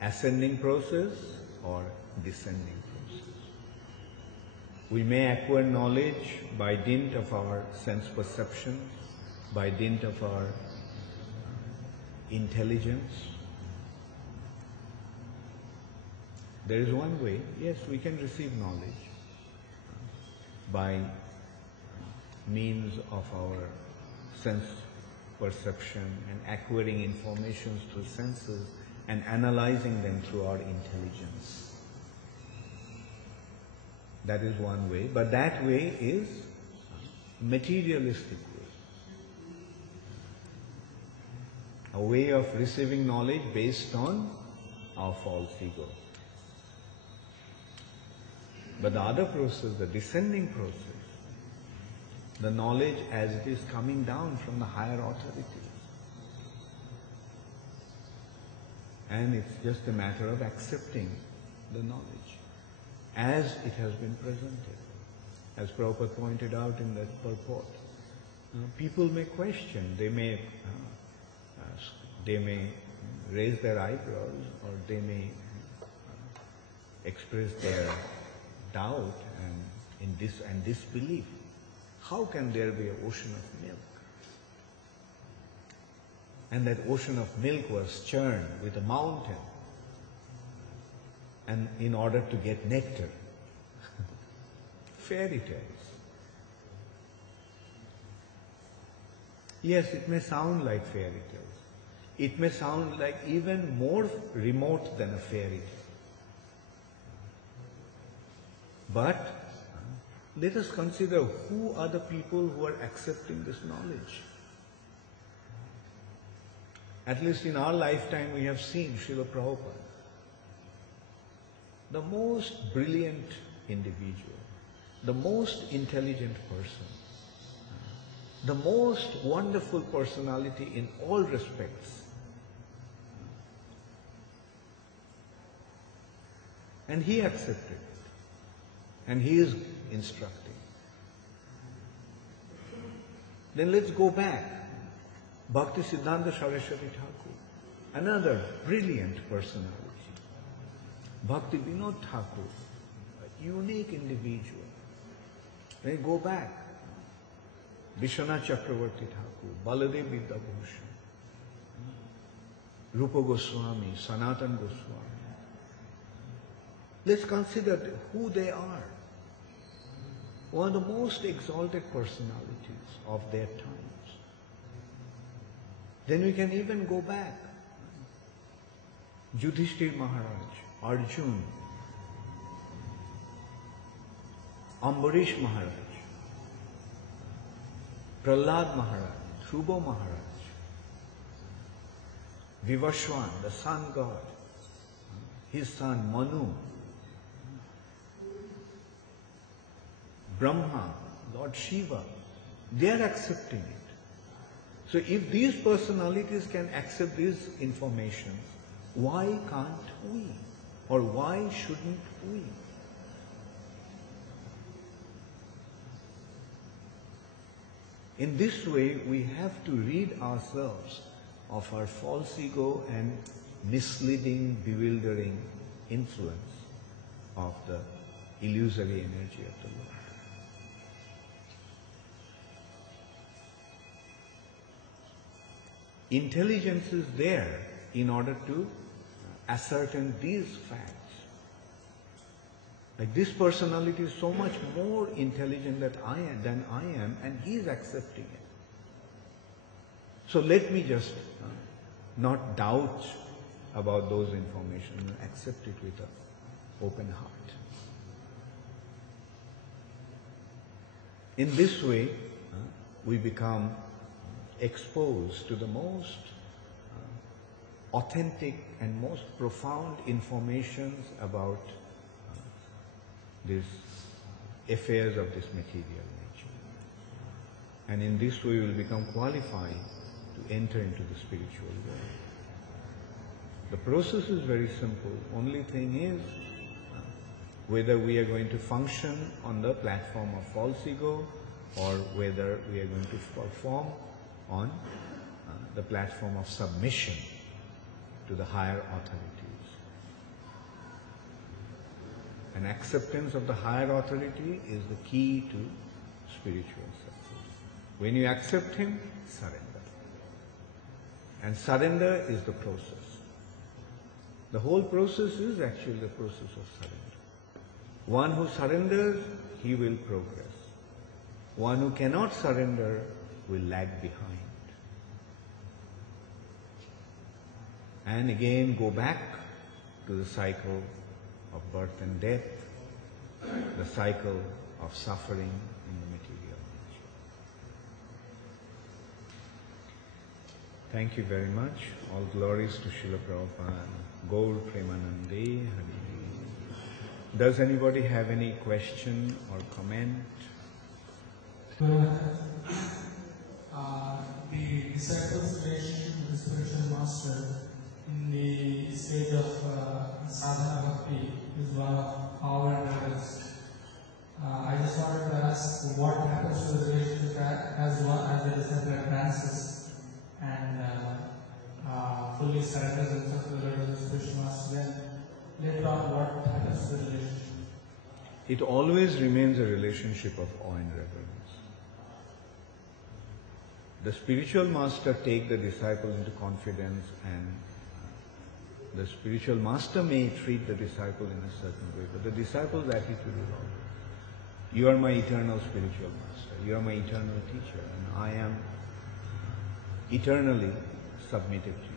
ascending process or descending process. We may acquire knowledge by dint of our sense perception, by dint of our intelligence. There is one way, yes, we can receive knowledge by means of our sense perception and acquiring information through senses and analyzing them through our intelligence. That is one way, but that way is materialistic way. A way of receiving knowledge based on our false ego. But the other process, the descending process, the knowledge as it is coming down from the higher authorities. And it's just a matter of accepting the knowledge as it has been presented. As Prabhupada pointed out in that purport, people may question, they may raise their eyebrows, or they may express their doubt and disbelief. How can there be an ocean of milk? And that ocean of milk was churned with a mountain, and in order to get nectar. Fairy tales. Yes, it may sound like fairy tales. It may sound like even more remote than a fairy tale. But let us consider who are the people who are accepting this knowledge. At least in our lifetime we have seen Srila Prabhupada, the most brilliant individual, the most intelligent person, the most wonderful personality in all respects. And he accepted it. And he is instructing. Then let's go back. Bhakti Siddhanta Saraswati Thakur, another brilliant personality. Bhakti Vinod Thakur, a unique individual. Then go back. Vishwanath Chakravarti Thakur, Baladev Vidyabhushan, Rupa Goswami, Sanatan Goswami. Let's consider who they are. One of the most exalted personalities of their times. Then we can even go back. Yudhishthir Maharaj, Arjun, Ambarish Maharaj, Prahlad Maharaj, Dhruva Maharaj, Vivashwan, the sun god, his son Manu, Brahma, Lord Shiva, they are accepting it. So if these personalities can accept these information, why can't we? Or why shouldn't we? In this way, we have to rid ourselves of our false ego and misleading, bewildering influence of the illusory energy of the Lord. Intelligence is there in order to ascertain these facts. Like this personality is so much more intelligent than I am, and he is accepting it. So let me just not doubt about those information and accept it with an open heart. In this way, we become exposed to the most authentic and most profound informations about these affairs of this material nature. And in this way we will become qualified to enter into the spiritual world. The process is very simple. Only thing is whether we are going to function on the platform of false ego or whether we are going to perform on the platform of submission to the higher authorities. And acceptance of the higher authority is the key to spiritual success. When you accept him, surrender. And surrender is the process. The whole process is actually the process of surrender. One who surrenders, he will progress. One who cannot surrender will lag behind. And again go back to the cycle of birth and death, the cycle of suffering in the material nature. Thank you very much. All glories to Srila Prabhupada. Gaur Premanande Hari. Does anybody have any question or comment? The disciples' relationship with the spiritual master in the stage of sadhana bhakti is one of power and interest. I just wanted to ask what happens to the relationship as the disciple advances and fully surrenders himself to the Lord of the spiritual master. Then later on, what happens to the relationship? It always remains a relationship of awe and reverence. The spiritual master takes the disciple into confidence, and the spiritual master may treat the disciple in a certain way, but the disciple's attitude is always, you are my eternal spiritual master, you are my eternal teacher, and I am eternally submitted to you.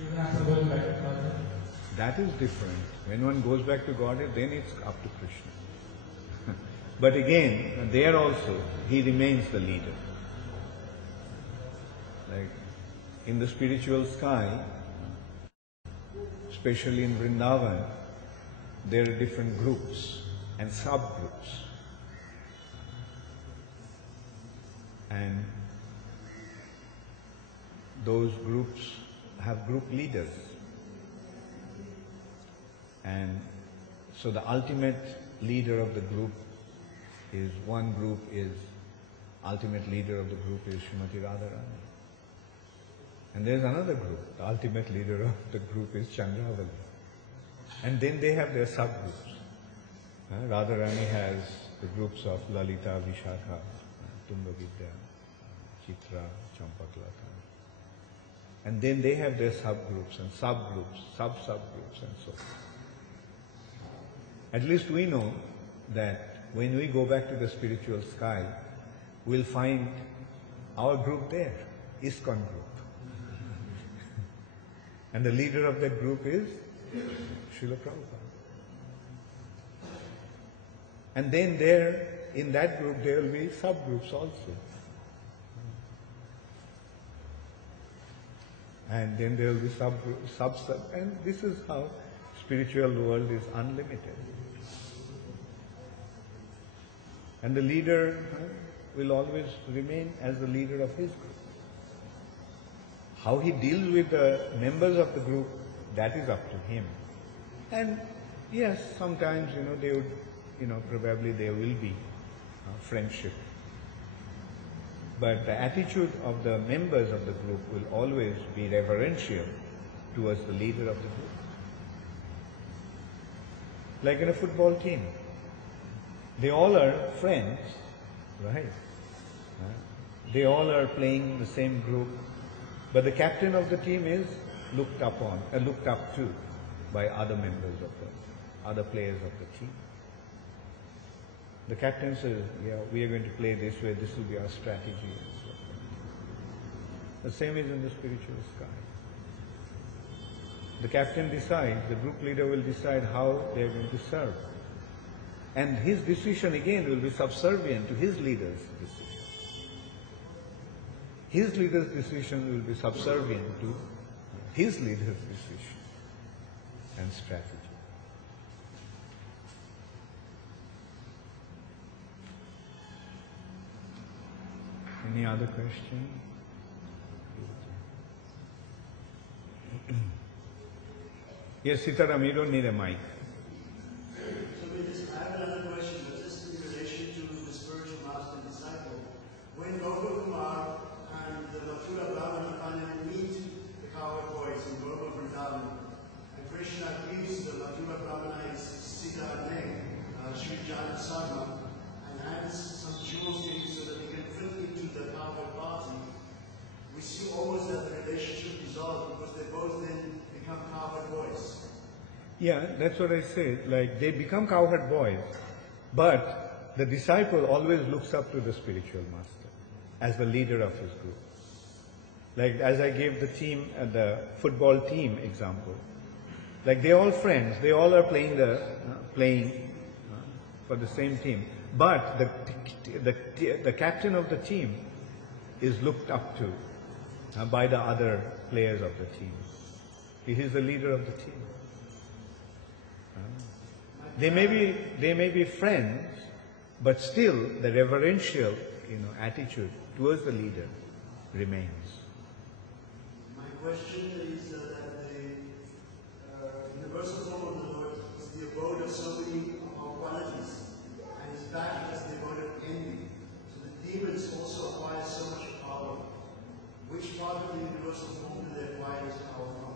You have to go back to God. That is different. When one goes back to Godhead, then it's up to Krishna. But again, there also, he remains the leader. Like in the spiritual sky, especially in Vrindavan, there are different groups and subgroups. And those groups have group leaders. And so the ultimate leader of the group is, one group is, ultimate leader of the group is Srimati Radharani. And there's another group, the ultimate leader of the group is Chandravali. And then they have their subgroups. Radharani has the groups of Lalita, Vishakha, Tumbavidya, Chitra, Champaklata. And then they have their subgroups and subgroups, sub-subgroups and so on. At least we know that when we go back to the spiritual sky, we'll find our group there, ISKCON group. And the leader of that group is Srila Prabhupada. And then there, in that group, there will be subgroups also. And then there will be subgroups, and this is how spiritual world is unlimited. And the leader will always remain as the leader of his group. How he deals with the members of the group, that is up to him. And yes, sometimes, they would, probably there will be friendship. But the attitude of the members of the group will always be reverential towards the leader of the group. Like in a football team. They all are friends, right? They all are playing the same group, but the captain of the team is looked up to by other members of the other players of the team. The captain says, yeah, we are going to play this way, this will be our strategy, and so on. The same is in the spiritual sky. The captain decides, the group leader will decide how they are going to serve. And his decision again will be subservient to his leader's decision. His leader's decision will be subservient to his leader's decision and strategy. Any other question? Yes, Sitaram, you don't need a mic. I have another question, but this is in relation to the spiritual master and disciple. When Gopal Kumar and the Mathura Brahmana finally meet the cowherd boys in Gopal Vrindavan, see almost that the relationship dissolves because they both then become cowherd boys. Yeah, that's what I said. Like, they become cowherd boys, but the disciple always looks up to the spiritual master as the leader of his group. Like, as I gave the team, the football team example, like they're all friends, they all are playing for the same team, but the captain of the team is looked up to by the other players of the team. He is the leader of the team. They may be friends, but still the reverential, attitude towards the leader remains. My question is that the universal form of the Lord is the abode of so many of our qualities, and his back is the abode of envy. So the demons also acquire so much power. Which part of the universal form do they acquire this power from?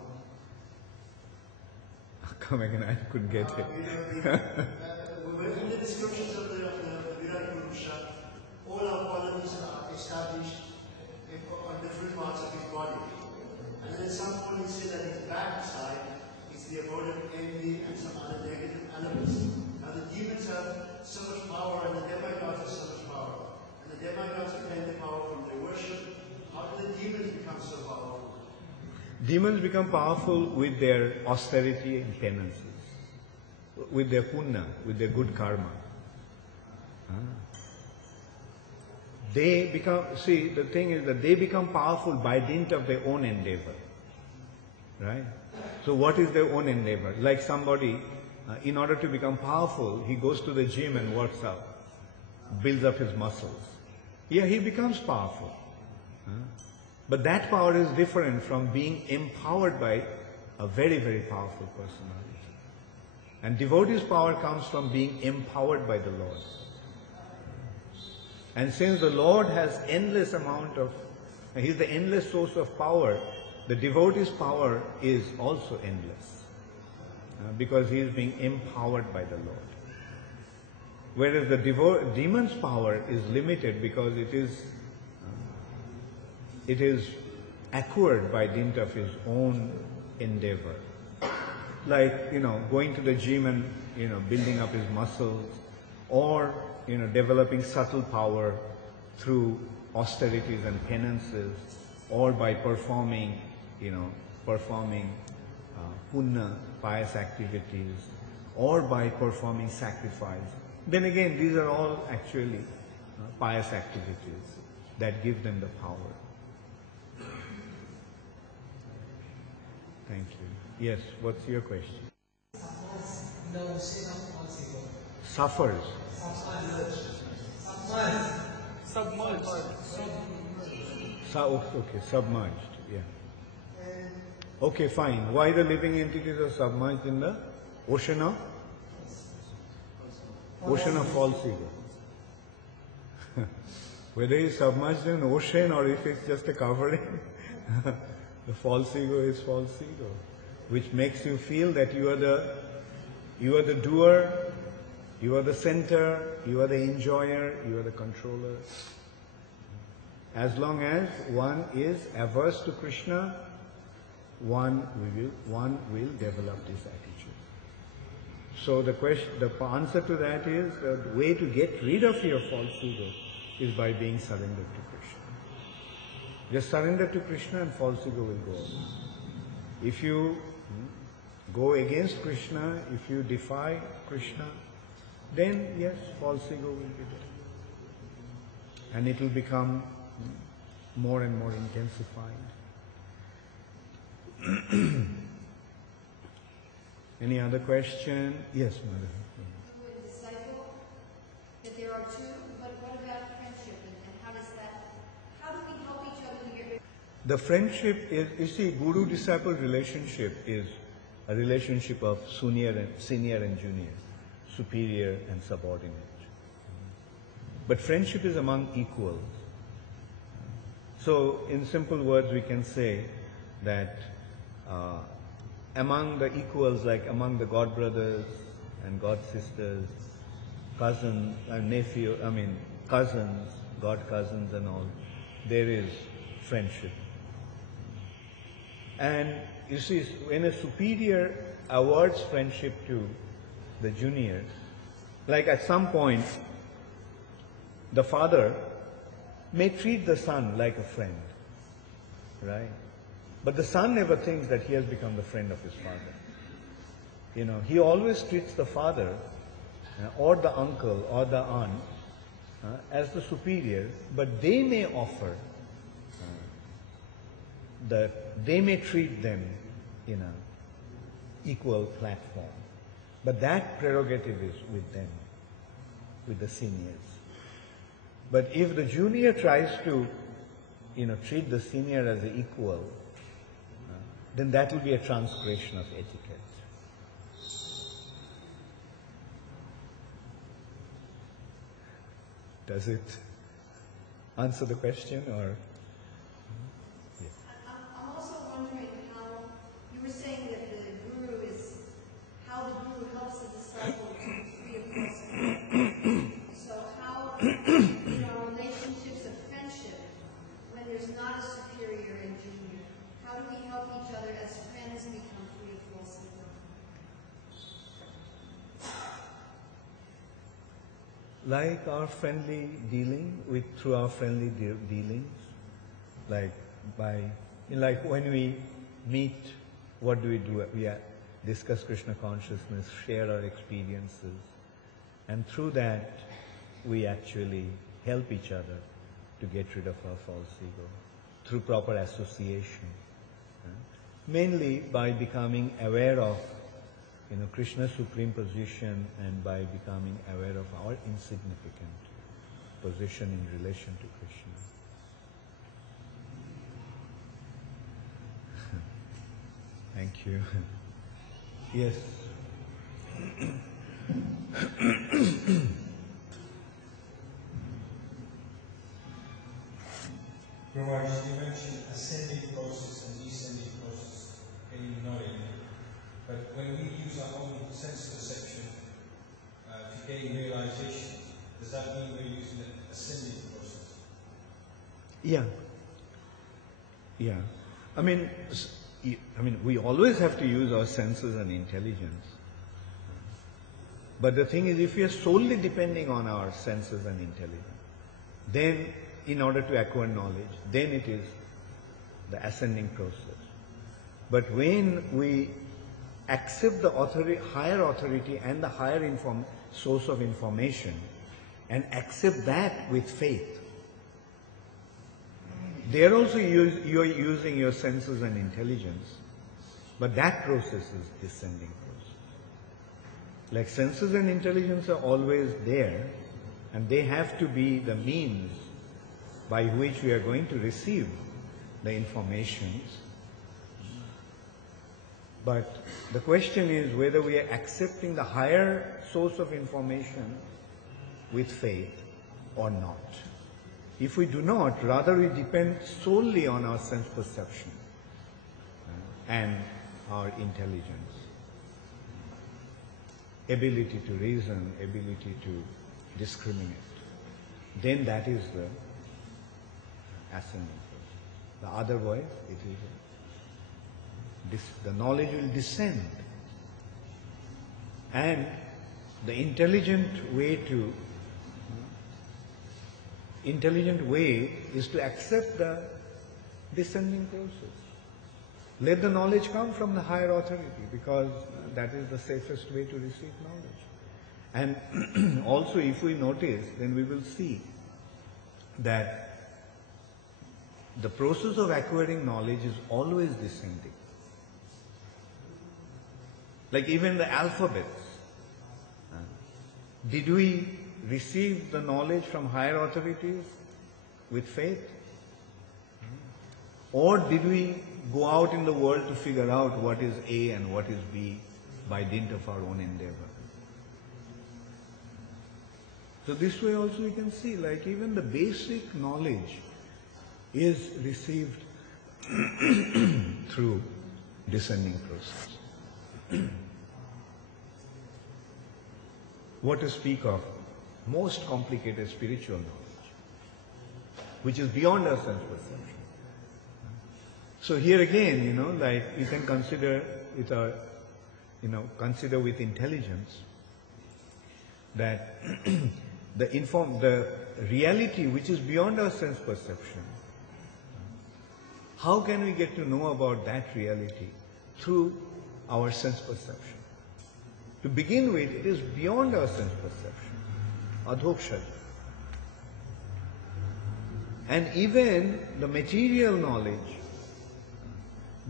Come again, I couldn't get it. In the descriptions of the Virat Purusha, all our qualities are established on different parts of his body. And then at some point he said that his backside is the abode of envy and some other negative elements. Now the demons have so much power and the demigods have so much power. And the demigods obtain the power from their worship. How do the demons become so powerful? Demons become powerful with their austerity and penances, with their punya, with their good karma. They become, the thing is that they become powerful by dint of their own endeavor. Right? So what is their own endeavor? Like somebody, in order to become powerful, he goes to the gym and works out, builds up his muscles. Yeah, he becomes powerful. But that power is different from being empowered by a very, very powerful personality. And devotee's power comes from being empowered by the Lord. And since the Lord has endless amount of, He is the endless source of power, the devotee's power is also endless. Because he is being empowered by the Lord. Whereas the demon's power is limited because it is acquired by dint of his own endeavor. Like, going to the gym and, building up his muscles, or, developing subtle power through austerities and penances, or by performing punya, pious activities, or by performing sacrifice. Then again, these are all actually pious activities that give them the power. Thank you. Yes, what's your question? Suffers. Submerged. Okay, submerged. Yeah. Okay, fine. Why the living entities are submerged in the ocean of false ego? Whether he's submerged in an ocean or if it's just a covering, the false ego is false ego, which makes you feel that you are the doer, you are the center, you are the enjoyer, you are the controller. As long as one is averse to Krishna, one will develop this attitude. So the answer to that is the way to get rid of your false ego is by being surrendered to Krishna. Just surrender to Krishna and false ego will go away. If you go against Krishna, if you defy Krishna, then yes, false ego will be there. And it will become more and more intensified. Any other question? Yes, Mother. A disciple, that there are two, but what about friendship and how do we help each other to get rid? The friendship is, you see, guru-disciple relationship is a relationship of senior and junior, superior and subordinate. But friendship is among equals. So, in simple words, we can say that among the equals, like among the god brothers and god sisters, cousins, cousins, god cousins and all, there is friendship. And you see, when a superior awards friendship to the juniors, like at some point, the father may treat the son like a friend, right? But the son never thinks that he has become the friend of his father. You know, he always treats the father or the uncle or the aunt as the superior, but they may offer, they may treat them in an equal platform. But that prerogative is with them, with the seniors. But if the junior tries to, treat the senior as an equal, then that will be a transgression of etiquette. Does it answer the question, or? I'm also wondering how, you were saying that how the guru helps the disciple to be free of falsehood. So how, in our relationships of friendship, when there's not a superior and junior, how do we help each other as friends become free of falsehood? Like our friendly dealing through our friendly dealings, like when we meet, what do? We discuss Krishna consciousness, share our experiences, and through that we actually help each other to get rid of our false ego through proper association, mainly by becoming aware of Krishna's supreme position, and by becoming aware of our insignificant position in relation to Krishna. Thank you. Yes. Prabhupada, you mentioned ascending process and descending process in knowing. But when we use our own sense perception to gain realization, does that mean we're using an ascending process? Yeah. I mean, we always have to use our senses and intelligence. But the thing is, if we are solely depending on our senses and intelligence, then in order to acquire knowledge, then it is the ascending process. But when we accept the higher authority and the higher source of information, and accept that with faith, there also you are using your senses and intelligence, but that process is descending process. Like senses and intelligence are always there, and they have to be the means by which we are going to receive the informations. But the question is whether we are accepting the higher source of information with faith or not. If we do not, rather we depend solely on our sense perception and our intelligence, ability to reason, ability to discriminate, then that is the ascending process. The otherwise, the knowledge will descend, and the intelligent way is to accept the descending process. Let the knowledge come from the higher authority, because that is the safest way to receive knowledge. And also, if we notice, then we will see that the process of acquiring knowledge is always descending. Like even the alphabets. Did we receive the knowledge from higher authorities with faith? Or did we go out in the world to figure out what is A and what is B by dint of our own endeavor? So this way also we can see, like even the basic knowledge is received through descending process. What to speak of most complicated spiritual knowledge, which is beyond our sense perception. So here again, like you can consider with consider with intelligence that the reality which is beyond our sense perception, how can we get to know about that reality? Through our sense perception. To begin with, it is beyond our sense perception, adhokshaya. And even the material knowledge,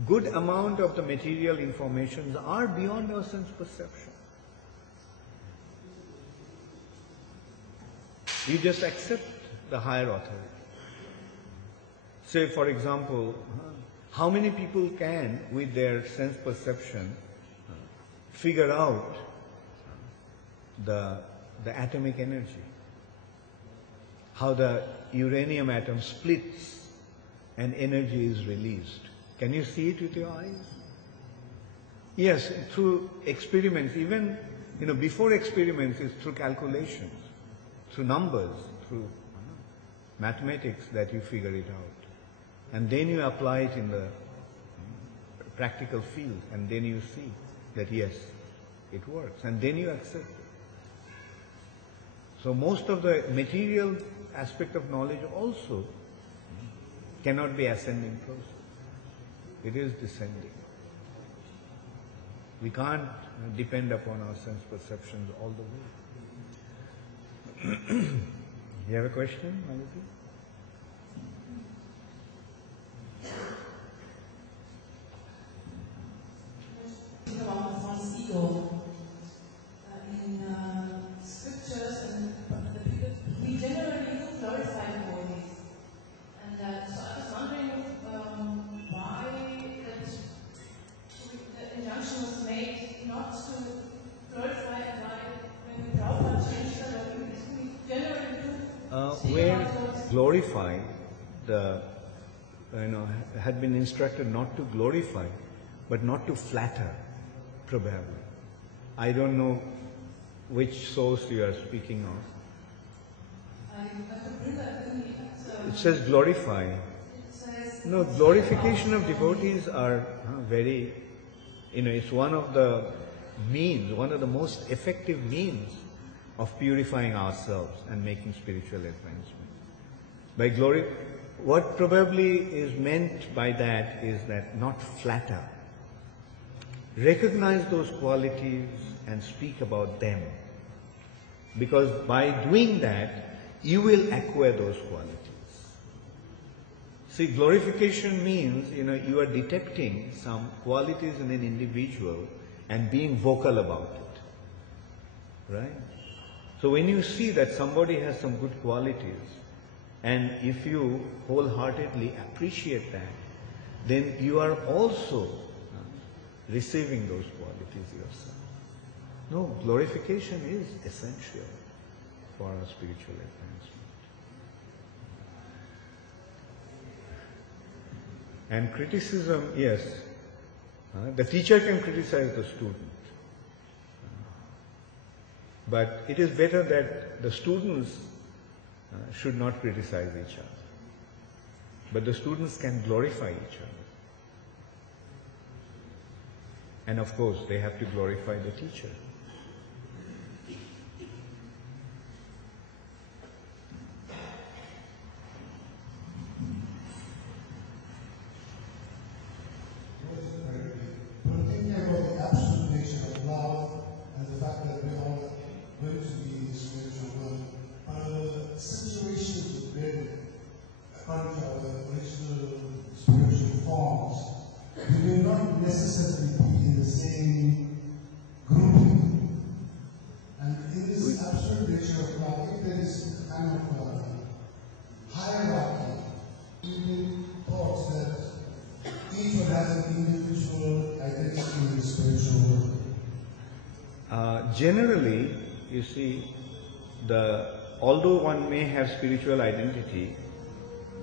good amount of the material informations are beyond our sense perception. You just accept the higher authority. Say, for example, how many people can, with their sense perception, figure out the atomic energy? How the uranium atom splits and energy is released. Can you see it with your eyes? Yes, through experiments, even before experiments, it's through calculations, through numbers, through mathematics that you figure it out. And then you apply it in the practical field, and then you see that yes, it works, and then you accept it. So most of the material aspect of knowledge also cannot be ascending process. It is descending. We can't depend upon our sense perceptions all the way. You have a question, Malati? About one's ego. In scriptures, and we generally do glorify bodies. And so I was wondering why the injunction was made not to glorify it, why when we Prabhupada changed that, we generally do. Where glorify, had been instructed not to glorify, but not to flatter, probably. I don't know which source you are speaking of. It says glorify. No, glorification of devotees are very, it's one of the means, one of the most effective means of purifying ourselves and making spiritual advancement. By glory, what probably is meant by that is that not flatter. Recognize those qualities and speak about them. Because by doing that, you will acquire those qualities. See, glorification means, you are detecting some qualities in an individual and being vocal about it. Right? So when you see that somebody has some good qualities, and if you wholeheartedly appreciate that, then you are also receiving those qualities yourself. No, glorification is essential for our spiritual advancement. And criticism, yes, the teacher can criticize the student. But it is better that the students should not criticize each other. But the students can glorify each other. And of course, they have to glorify the teacher. Thinking about the absolute nature of love and the fact that we're all going to be in the spiritual world, are situations where, according to our original spiritual forms, we will not necessarily be in the same grouping. And in this absolute nature of love, if there is a kind of hierarchy, we thought that each one has an individual identity in the spiritual world. Generally, you see, although one may have spiritual identity,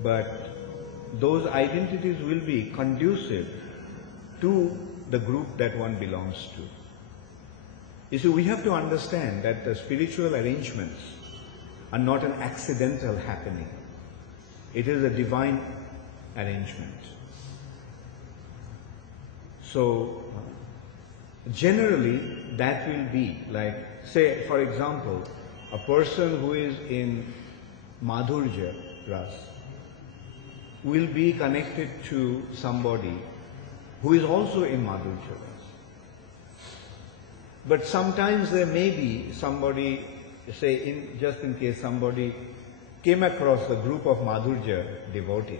but those identities will be conducive to the group that one belongs to. You see, we have to understand that the spiritual arrangements are not an accidental happening. It is a divine arrangement. So generally that will be like, say for example, a person who is in Madhurja Ras will be connected to somebody who is also in Madhurja Ras. But sometimes there may be somebody, say just in case somebody came across a group of Madhurja devotees,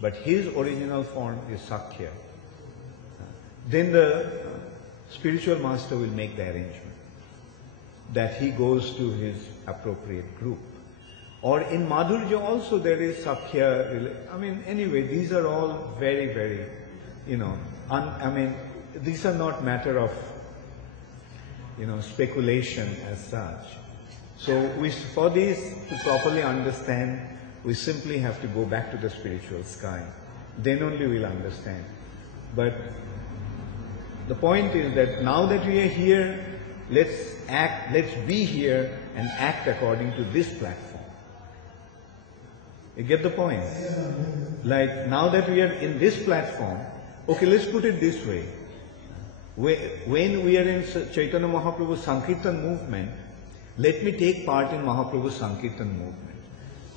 but his original form is Sakhya. Then the spiritual master will make the arrangement that he goes to his appropriate group. Or in Madhurja also there is Sakhya. I mean, anyway, these are all very, very, these are not matter of, speculation as such. So for this to properly understand, we simply have to go back to the spiritual sky. Then only we'll understand. But the point is that now that we are here, let's be here and act according to this platform. You get the point? Like now that we are in this platform, okay, let's put it this way. When we are in Chaitanya Mahaprabhu's Sankirtan movement, let me take part in Mahaprabhu's Sankirtan movement.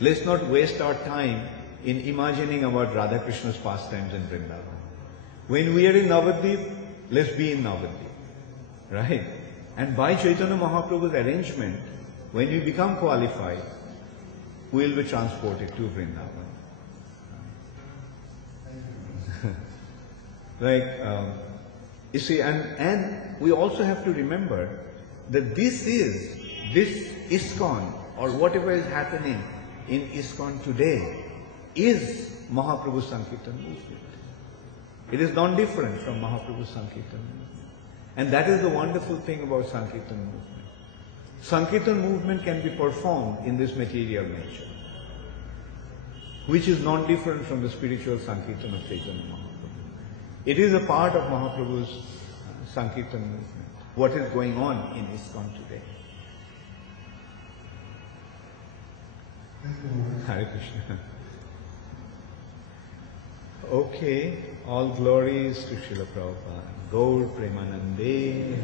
Let's not waste our time in imagining about Radha Krishna's pastimes in Vrindavan. When we are in Navadvip, let's be in Navadvip. Right? And by Chaitanya Mahaprabhu's arrangement, when we become qualified, we will be transported to Vrindavan. You see, and we also have to remember that this ISKCON or whatever is happening in ISKCON today is Mahaprabhu's Sankirtan movement. It is not different from Mahaprabhu's Sankirtan movement. And that is the wonderful thing about Sankirtan movement. Sankirtan movement can be performed in this material nature, which is not different from the spiritual Sankirtan of Chaitanya Mahaprabhu. It is a part of Mahaprabhu's Sankirtan movement, what is going on in ISKCON today. Hare Krishna. Okay, all glories to Srila Prabhupada. Gaur Premanande.